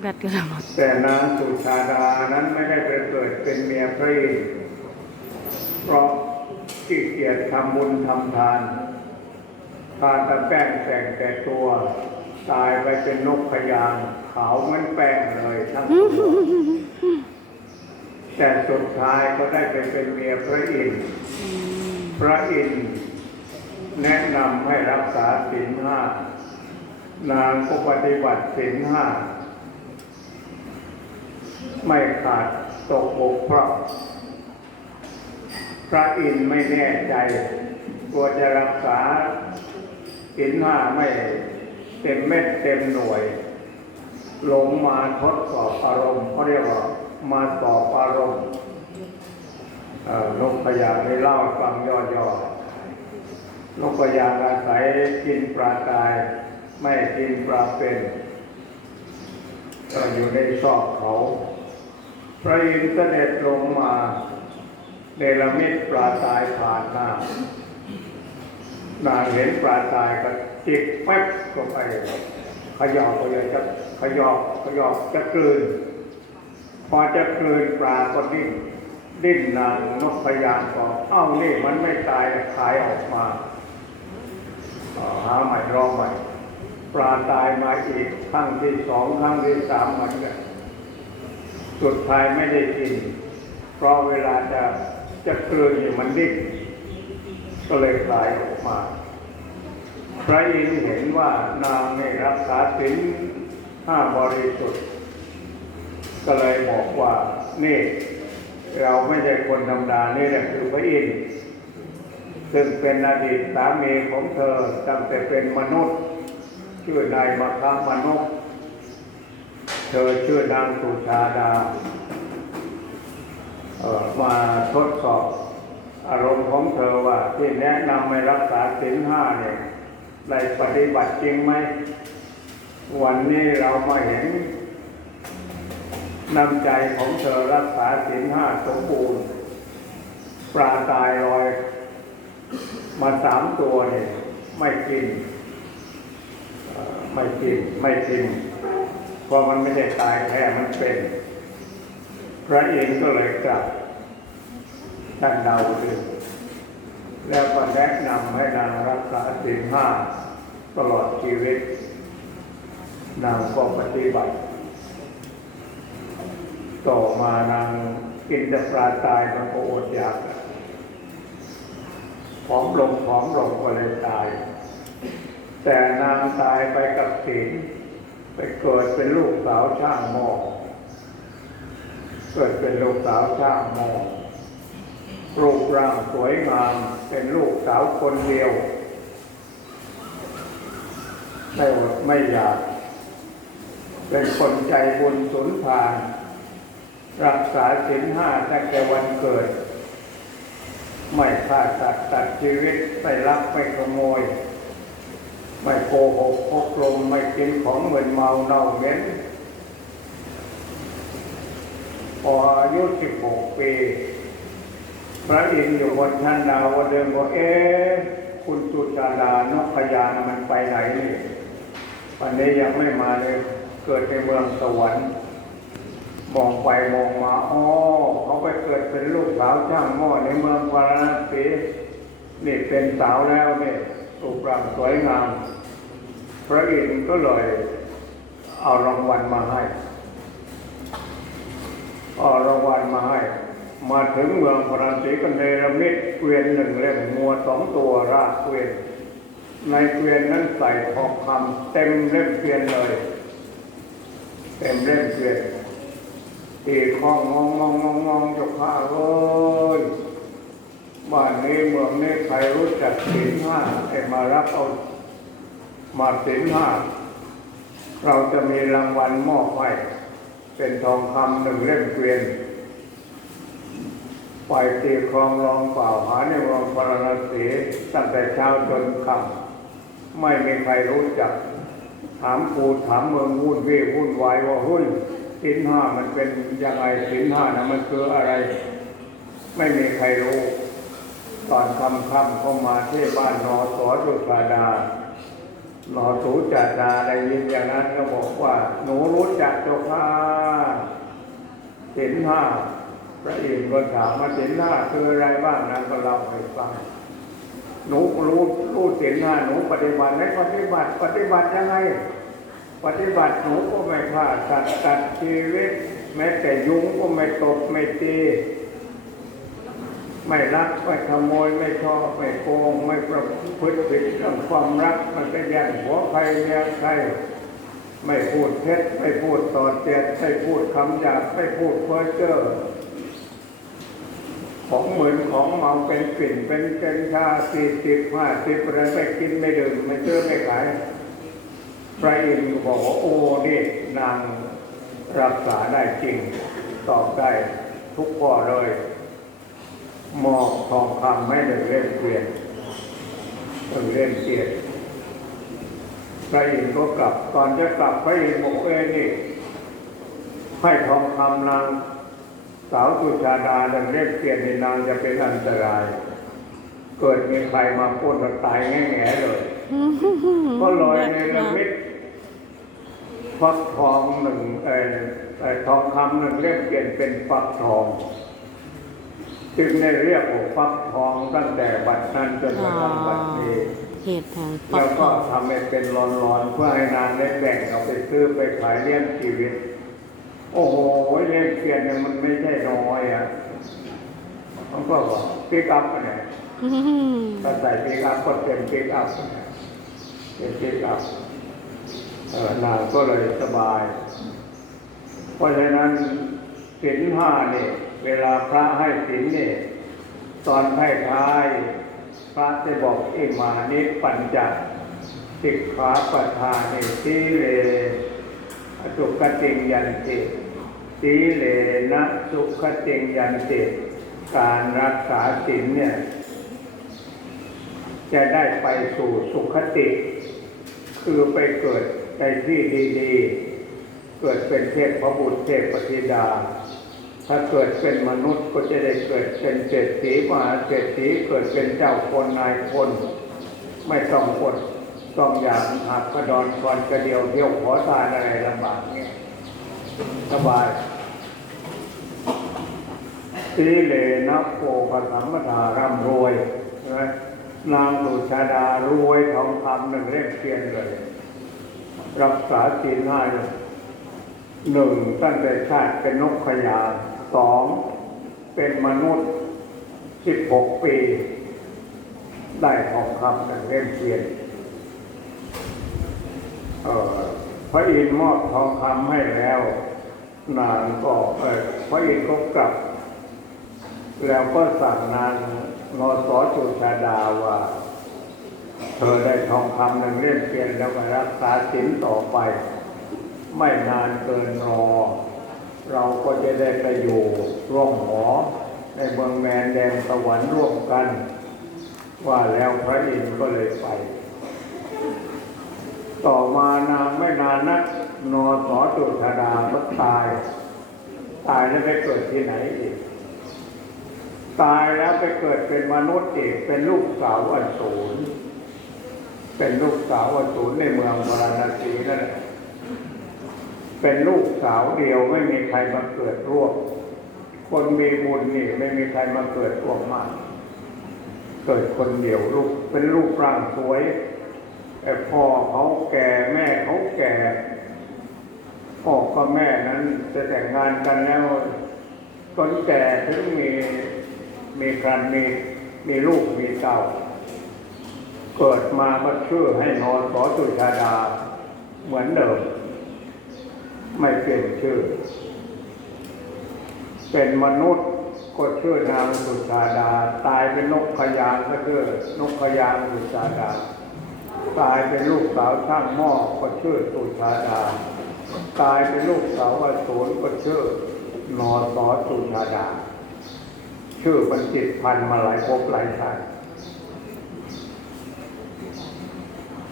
แบตก็จะหมดแต่นางสุชาดานั้นไม่ได้ไปเกิดเป็นเมียพระอินทร์เพราะขี้เกียจทำบุญทำทานทาแตะแป้งแต่งแต่ตัว ตายไปเป็นนกพยางขาวเหมือนแป้งเลยทั้งตัวแต่สุดท้ายก็ได้ไปเป็นเมียพระอินทร์พระอินทร์แนะนำให้รักษาศีลห้านางก็ปฏิบัติศีลห้า ไม่ขาดตกบกพร่องพระอินไม่แน่ใจกลัวจะรักษาศีลห้าไม่เต็มเม็ดเต็มหน่วย หลงมาทดสอบอารมณ์เขาเรียกว่ามาสอบอารมณ์เอ่อนกพยางในเล่าฟังย่อๆนกพยาอาศัยกินปลาตาย ไม่กินปลาเป็นก็อยู่ในซอกเขา พระอินทร์เสด็จลงมาเนรมิตปลาตายผ่านหน้านางเห็นปลาตายก็จิกแป๊บก็ไปขยอกไปเลยจะขยอกขยอกจะกลืน พอจะกลืนปลาก็ดิ้นดิ้นนางนกพยางก็เอ้านี่มันไม่ตายขายออกมาหาใหม่รอใหม่ปลาตายมาอีกครั้งที่สองครั้งที่สามเหมือนกัน สุดท้ายไม่ได้กิน เพราะเวลาจะจะเกลืนอยู่มันดิ้นก็เลยคลายออกมา พระอินทร์เห็นว่านางไม่รักษาศีลห้าบริสุทธิ์ ก็เลยบอกว่านี่เราไม่ใช่คนธรรมดานี่แหละคือพระอินทร์ซึ่งเป็นอดีตสามีของเธอตั้งแต่เป็นมนุษย์ ชื่อนายมาคัมนุษย์ อชื่อนางสุชาดาเออมาทดสอบอารมณ์ของเธอว่าที่แนะนำให้รักษาศีลห้าเนี่ยได้ปฏิบัติจริงไหม วันนี้เรามาเห็นน้ำใจของเธอรักษาศีลห้าสมบูรณ์ ปลาตายลอย มาสามตัวเนี่ยไม่กิน ไม่กิน ไม่กิน เพราะมันไม่ได้ตายแค่มันเป็น พระเอินทร์ก็เลยกลับท่านดาวดูแล้วก็แนะนำให้นางรักษาศีลห้าตลอดชีวิต นางก็ปฏิบัติ ต่อมานางกินแต่ปลาตายมันก็อดอยากผอมลงผอมลงก็เลยตาย แต่นางตายไปกับศีล ไปเกิดเป็นลูกสาวช่างหมอเกิดเป็นลูกสาวช่างหมอรูปร่างสวยงามเป็นลูกสาวคนเดียวไม่อดไม่อยาก เป็นคนใจบุญสุนทาน รักษาศีลห้าตั้งแต่วันเกิด ไม่ฆ่าสัตว์ตัดชีวิตไม่ลักไม่ขโมย ไม่โกหกพกลมไม่กินของเหมือนเมาเน่าเหม็นพออายุสิบหกปี พระอินทร์อยู่บนชั้นดาวเดิมบอกเอ๊คุณสุชาดานกพยานมันไปไหนนี่วันนี้ยังไม่มาเลยเกิดในเมืองสวรรค์มองไปมองมาอ๋อเขาไปเกิดเป็นลูกสาวช่างหม้อในเมืองพาราณสีนี่เป็นสาวแล้วเนี่ย รูปร่างสวยงาม พระอินทร์ก็เลยเอารางวัลมาให้เอารางวัลมาให้ มาถึงเมืองพาราณสีก็เนรมิตเกวียนหนึ่งเล่มงัวสองตัวรากเกวียน ในเกวียนนั้นใส่ทองคำเต็มเล่มเกวียนเลย เต็มเล่มเกวียนตีคล้องงองงองงองงองจ้าข้าเอ้ย บ้านนี้เมืองนี้ใครรู้จักศีลห้าให้มารับเอามาศีลห้าเราจะมีรางวัลมอบให้เป็นทองคำหนึ่งเล่มเกวียนไปตีคลองรองเปล่าหาในเมืองพาราณสีตั้งแต่เช้าจนค่ำไม่มีใครรู้จัก ถามปูถามเมืองวุ่นวี่วุ่นวายว่าหุ้ยสินห้ามันเป็นยังไงสินห้านะมันคืออะไร ไม่มีใครรู้ ตอนคำคำเข้ามาที่บ้านนอสอสุชาดา หนอสูจัดดาได้ยินอย่างนั้นก็บอกว่า หนูรู้จักเจ้าค่ะสินห้าพระอินทร์ก็ถามว่าสินห้าคืออะไรบ้างนะก็เล่าให้ฟังหนูรู้รู้เสินห้าหนูปฏิบัติไหมปฏิบัติปฏิบัติยังไง ปฏิบัติหนูก็ไม่ฆ่าสัตว์ตัดชีวิตแม้แต่ยุงก็ไม่ตบไม่ตี ไม่รักไม่ขโมยไม่ชอบไม่โกงไม่ประพฤติผิดเรื่องความรักมันก็ยันหัวใครเมียใครไม่พูดเท็จไม่พูดต่อเตียดไม่พูดคำหยาบไม่พูดเพ้อเจ้อของเหมือนของเมาเป็นกลิ่นเป็นเกนชาสี่สิบห้าสิบอะไรไม่กินไม่ดื่มไม่เชื่อไม่ขายพระอินทร์บอกว่าโอ้นี่นางรักษาได้จริง ตอบได้ทุกข้อเลย มอบทองคำให้หนึ่งเล่มเกวียนหนึ่งเล่มเกียรติพระอินทร์ก็กลับตอนจะกลับพระอินทร์บอกเอ้นี่ให้ทองคำนางสาวสุชาดาหนึ่งเล่มเกียรตินางจะเป็นอันตราย เกิดมีใครมาปล้นก็ตายแง่ๆเลย ก็ลอยในระมิดฟักทองหนึ่งเอ่อเอ่อทองคำหนึ่งเล่มเปลี่ยนเป็นฟักทอง จึงได้เรียกว่าฟักทองตั้งแต่บัดนั้นจนกระทั่งบัดนี้เหตุแห่งปัแล้กวทก็องทำให้เป็นร้อนๆเพื่อให้นางได้แบ่งเอาไปซื้อไปขายเลี้ยงชีวิต โอ้โหเลี้ยงเพียนเนี่ยมันไม่ใช่น้อยอะมันก็บอกปิกอัพเนี่ยอื้อหือถ้าใส่ปิกอัพก็เต็มปิกอัพเนี่ยเป็นปิกอัพเออนางก็เลยสบาย เพราะฉะนั้นศีลห้าเนี่ย เวลาพระให้ศีลเนี่ยตอนให้ท้าย พระจะบอกเอมานิปัญจสิกขาปัฏฐานิสีเลอสุขติงยันติสีเลนะสุขติงยันติการรักษาศีลเนี่ยจะได้ไปสู่สุขติ คือไปเกิดในที่ดีๆ เกิดเป็นเทพพระบุตรเทพปธิดา ถ้าเกิดเป็นมนุษย์ก็จะได้เกิดเป็นเศรษฐีมหาเศรษฐีเกิดเป็นเจ้าคนนายคน ไม่ต้องกดต้องอย่างหักกระดอนคอนกระเดียวเที่ยวขอทานอะไรลำบากเนี่ยสบายสีเลนะโปปสัมมทาร่ำรวยใช่ไหมนางสุชาดารวยทองคำหนึ่งเล่มเทียนเลย รักษาศีลห้าหนึ่งตั้งแต่ชาติเป็นนกขยา สองเป็นมนุษย์สิบหกปี ได้ทองคำหนึ่งเล่มเทียนพระอินทร์มอบทองคำให้แล้ว นางก็เออพระอินทร์ก็กลับ แล้วก็สั่งนางนอสอจุชาดาว่า เธอได้ทองคำหนึ่งเล่มเปลี่ยนแล้วก็รักษาศีลต่อไป ไม่นานเกินรอ เราก็จะได้ไปอยู่ร่วมหอในเมืองแมนแดนสวรรค์ร่วมกัน ว่าแล้วพระอินทร์ก็เลยไป ต่อมานานไม่นานนักนอสอจุชาดาก็ตาย ตายแล้วไปเกิดที่ไหนอีก ตายแล้วไปเกิดเป็นมนุษย์อีกเป็นลูกสาวอสูรเป็นลูกสาวอสูรในเมืองวาราณสีนั่นแหละ เป็นลูกสาวเดียวไม่มีใครมาเกิดร่วม คนมีบุญนี่ไม่มีใครมาเกิดร่วมมาก เกิดคนเดียวลูกเป็นลูกร่างสวยแต่พ่อเขาแก่แม่เขาแก่พ่อกับแม่นั้นจะแต่งงานกันแล้วคนแก่ถึงมีมีการมีมีลูกมีเต่า เกิดมาก็ชื่อให้นอนสอสุชาดาเหมือนเดิม ไม่เปลี่ยนชื่อ เป็นมนุษย์ก็ชื่อนางสุชาดา ตายเป็นนกพยางก็ชื่อนกพยางสุชาดา ตายเป็นลูกสาวช่างหม้อก็ชื่อสุชาดา ตายเป็นลูกสาวอสูรก็ชื่อนอสอสุชาดา ชื่อบันจิตพันมาหลายภพหลายชาติ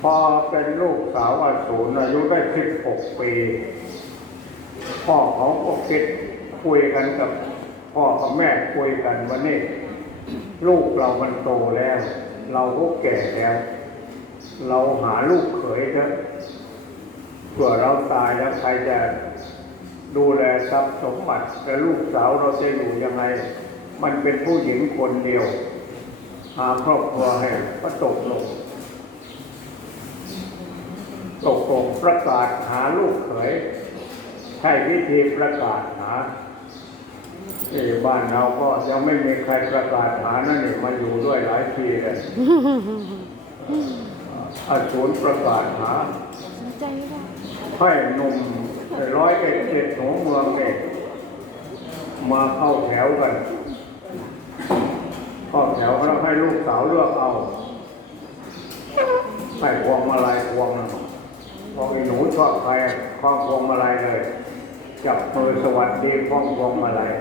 พอเป็นลูกสาวอสูรอายุได้สิบหกปี พ่อเขาก็คิดคุยกันกับพ่อกับแม่คุยกันว่านี่ลูกเรามันโตแล้ว เราก็แก่แล้ว เราหาลูกเขยเถอะเผื่อเราตายแล้วใครจะดูแลทรัพย์สมบัติและลูกสาวเราจะอยู่ยังไง มันเป็นผู้หญิงคนเดียว หาครอบครัวให้ก็ตกลงตกลงประกาศหาลูกเขย ช่วิธีประกาศหาที่บ้านเราก็ยังไม่มีใครประกาศหานั่นเองมาอยู่ด้วยหลายปีเลยอาศูนย์ประกาศหาสนใจไม่ได้ให้หนุ่มร้อยเอ็ดเจ็ดหัวเมืองเองมาเข้าแถวกัน เข้าแถวแล้วให้ลูกสาวเลือกเอาให้พวงมาลัยพวงหนึ่ง บอไอ้หนูชอบใครคล้องพวงมาลัยเลย จับมือสวัสดีคล้องพวงมาลัย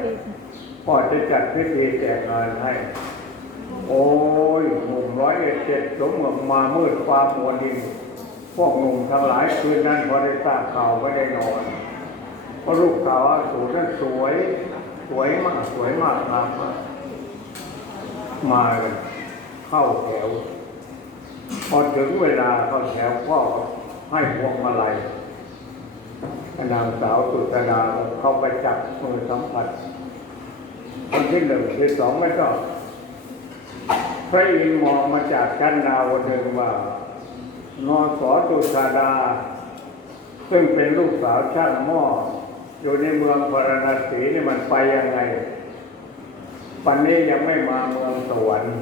พ่อจะจัดพิธีแจกเงินให้ โอ้ยหนุ่มร้อยเอ็ดเจ็ดสมเมืองมามืดฟ้ามัวดินพวกหนุ่มทั้งหลายคืนนั้นพอได้ทราบข่าวไม่ได้นอนเพราะลูกสาวอาสูรนั้นสวย สวยมากสวยมากงามมากมากันเข้าแถว พอถึงเวลาเข้าแถวก็ ให้พวงมาลัยนางสาวสุตดาเข้าไปจับมือสัมผัสคนที่หนึ่งที่สองไม่ก็พระอินทร์มองมาจากชั้นดาวดึงว่านอสอตุชาดา ซึ่งเป็นลูกสาวช่างหม้ออยู่ในเมืองพาราณสีนี่มันไปยังไง ปันนี้ยังไม่มาเมืองสวรรค์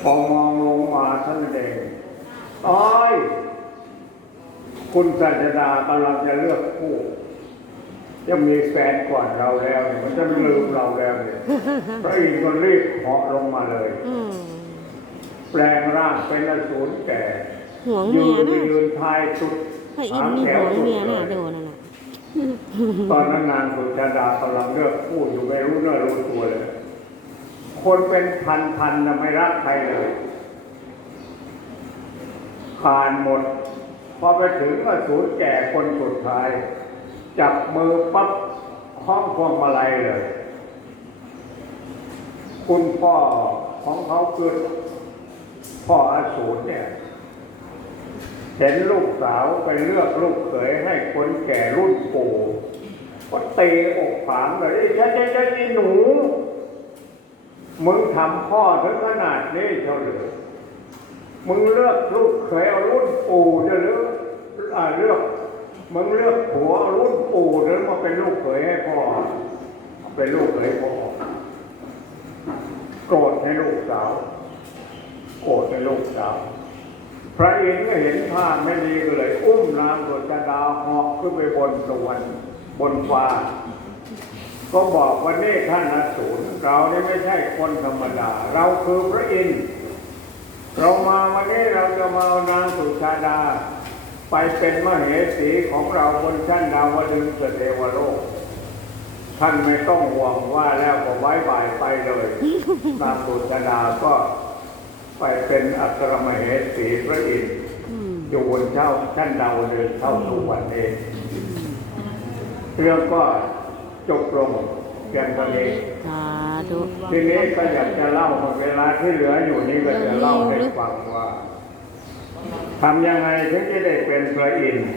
พอมองลงมาท่านเองอ้อย คุณสัจดากำลังจะเลือกคู่จะมีแฟนก่อนเราแล้วเนี่ยมันจะลืมเราแล้วเนี่ยพระอินทร์ก็รีบเหาะลงมาเลย อืมแปลงร่างเป็นอสูรแก่ห่วงยืเมียนไปนะยืนทายสุดพระอินทร์นี่ห่วงเมียน่ะโดนน่ะนะตอนนั้นนางสุชาดากำลังเลือกคู่อยู่ไม่รู้เนื้อรู้ตัวเลย คนเป็นพันพันๆนะไม่รักใครเลยผ่านหมดพ อไปถึงอสูรแก่คนสุดท้าย จับมือปั๊บคล้องพวงมาลัยเลย คุณพ่อของเขาคือพ่ออสูรเนี่ย เห็นลูกสาวไปเลือกลูกเขยให้คนแก่รุ่นปู่ก็เตะอกผางเลยใช่ใช่ใช่นี่หนู มึงทำพ่อถึงขนาดนี้เฉาหรือมึงเลือกลูกเขยเอารุ่นปู่จะหรือ เลือกมึงเลือกผัวรุ่นปู่หรือมาเป็นลูกเขยให้พ่อเป็นลูกเขยพ่อโกรธให้ลูกสาว โกรธให้ลูกสาว พระอินทร์ก็เห็นท่าไม่ดีก็เลยอุ้มนางสุจดาเหาะขึ้นไปบนสวรรค์บนฟ้า ก็บอกว่านี่ท่านอสูรเรานี่ไม่ใช่คนธรรมดา เราคือพระอินทร์เรามาวันนี้เราจะมาเอานางสุชาดา ไปเป็นมเหสีของเราบนชั้นดาวดึงสเทวโลก ท่านไม่ต้องห่วงว่าแล้วก็ไว้บ่ายไปเลยนางสุชาดาก็ไปเป็นอัครมเหสีพระอินทร์อืมอยู่บนเช่าชั้นดาวดึงเท่าทุกวันเองเรื่องก็จบลงเพียงเท่านี้สาธุทีนี้ก็อยากจะเล่าเวลาที่เหลืออยู่นี้ก็จะเล่าให้ฟังว่า ทำยังไงถึงจะได้เป็นพระอินทร์